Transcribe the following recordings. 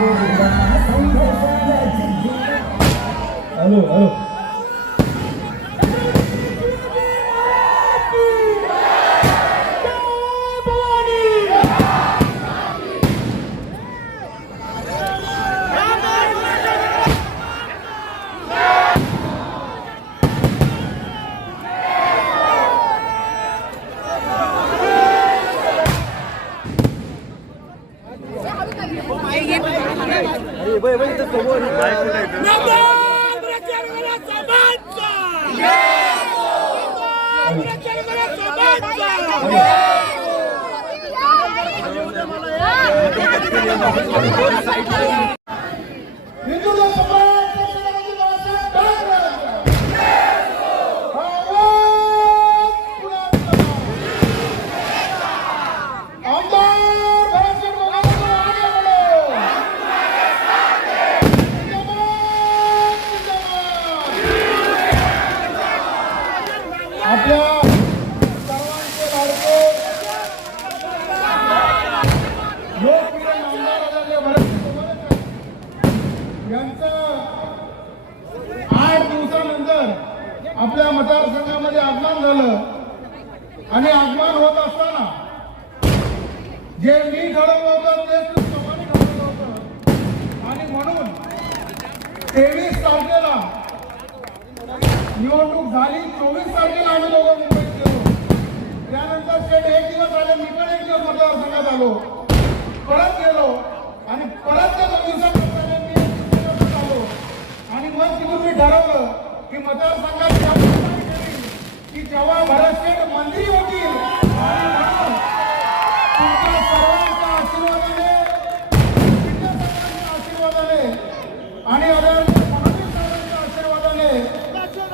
Hello hello आपल्या मतदारसंघामध्ये आगमन झालं आणि आगमन होत असताना जे मी ठरवलं होतं ते सर्वांनी ठरवलं होतं आणि म्हणून 23 तारखेला निवडणूक झाली. 24 तारखेला आम्ही दोघं मुंबईत गेलो. त्यानंतर शेठ एक दिवस आले, मी पण एक दिवस मतदारसंघात आलो, परत गेलो आणि परत त्या 2 दिवसात मी आलो आणि मग तिथून मी ठरवलं की मतदारसंघात की जेव्हा भरतशेठ मंत्री होतील तुमच्या सर्वांच्या आशीर्वादाने, आशीर्वादाने आणि फडणवीस साहेबांच्या आशीर्वादाने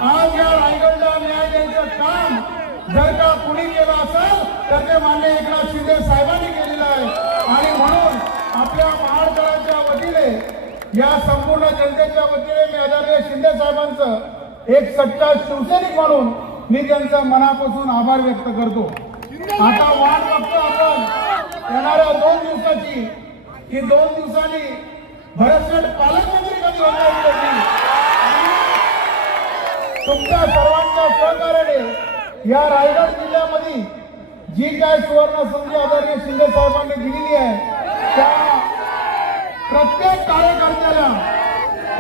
आज या रायगडला न्याय द्यायचं काम जर का कुणी केलं असेल तर ते माननीय एकनाथ शिंदे साहेबांनी केलेलं आहे. आणि म्हणून आपल्या महाराष्ट्राच्या वतीने, या संपूर्ण जनतेच्या वतीने मी आदरणीय शिंदे साहेबांचं एक सच्चा शिवसैनिक म्हणून मी त्यांचा मनापासून आभार व्यक्त करतो. आता वाट बघतो आपण येणाऱ्या 2 दिवसाची की 2 दिवसांनी भरतशेठ पालकमंत्री कधी होणार. तुमच्या सर्वांच्या सहकार्याने या रायगड जिल्ह्यामध्ये जी काय सुवर्ण संधी आदरणीय शिंदे साहेबांनी दिलेली आहे त्या प्रत्येक कार्यकर्त्याला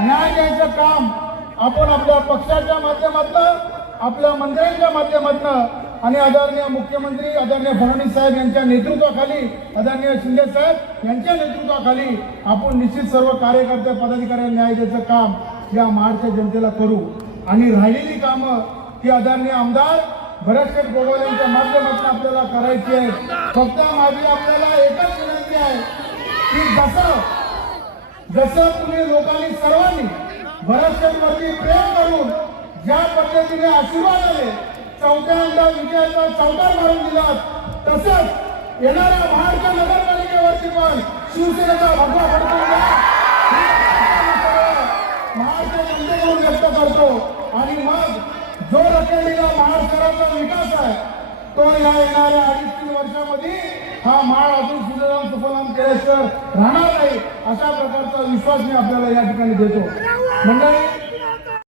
न्याय द्यायचं काम आपण आपल्या पक्षाच्या माध्यमातून, आपल्या मंत्र्यांच्या माध्यमातून आणि आदरणीय मुख्यमंत्री आदरणीय फडणवीस साहेब यांच्या नेतृत्वाखाली, आदरणीय शिंदे साहेब यांच्या नेतृत्वाखाली आपण निश्चित सर्व कार्यकर्ते पदाधिकाऱ्यांना न्याय द्यायचं काम या महाराष्ट्र जनतेला करू. आणि राहिलेली कामं ही आदरणीय आमदार भरतशेठ गोगावले यांच्या माध्यमातून आपल्याला करायची आहे. फक्त माझी आपल्याला एकच विनंती आहे की जसं तुम्ही लोकांनी सर्वांनी भरतशेठवरती प्रेम करून ज्या पद्धतीने आशीर्वादाने 4थ्यांदा विजयाचा चौकार मारून दिला, तसंच येणाऱ्या महाराष्ट्र नगरपालिकेवरती पण शिवसेनेचा भगवा फडकवून द्या महाराष्ट्र जनतेकडून व्यक्त करतो. आणि मग जो रखडलेला महाराष्ट्राचा विकास आहे तो या येणाऱ्या 2.5-3 वर्षामध्ये हा माळ अजून सुजलाम सुफलाम केल्याशिवाय राहणार नाही, अशा प्रकारचा विश्वास मी आपल्याला या ठिकाणी देतो. मंडळी,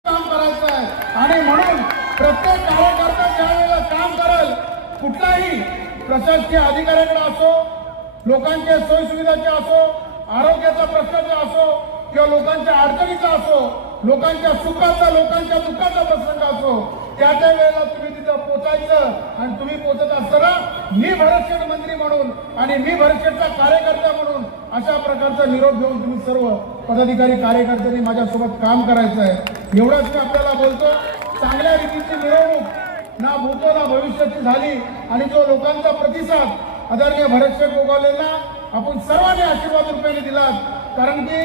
काम करायचं आहे आणि म्हणून प्रत्येक कार्यकर्ता ज्या वेळेला काम करेल, कुठलाही प्रशासकीय अधिकाऱ्याकडे असो, लोकांच्या सोयीसुविधाचे असो, आरोग्याचा प्रश्नाचा असो किंवा लोकांच्या अडचणीचा असो, लोकांच्या सुखाचा, लोकांच्या दुःखाचा प्रसंग असो, त्या वेळेला तुम्ही तिथं पोचायचं आणि तुम्ही पोचत असताना मी भरतशेठ मंत्री म्हणून आणि मी भरतशेठचा कार्यकर्ता म्हणून अशा प्रकारचा निरोप घेऊन तुम्ही सर्व पदाधिकारी कार्यकर्त्यांनी माझ्यासोबत काम करायचं आहे. एवढंच मी आपल्याला बोलतो. चांगल्या रीतीची मिरवणूक ना भूतो ना भविष्याची झाली आणि जो लोकांचा प्रतिसाद आदरणीय भरतशेठ गोगावलेंना आपण सर्वांनी आशीर्वाद रुपयाने दिला. कारण की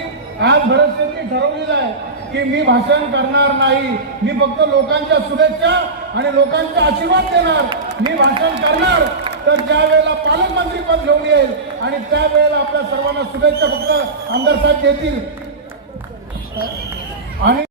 आज भरतशेठनी ठरवलेलं आहे की मी भाषण करणार नाही, मी फक्त लोकांच्या शुभेच्छा आणि लोकांचा आशीर्वाद देणार. मी भाषण करणार तर ज्या वेळेला पालकमंत्री पद घेऊन येईल आणि त्यावेळेला आपल्या सर्वांना शुभेच्छा फक्त आमदार साहेब देतील. आणि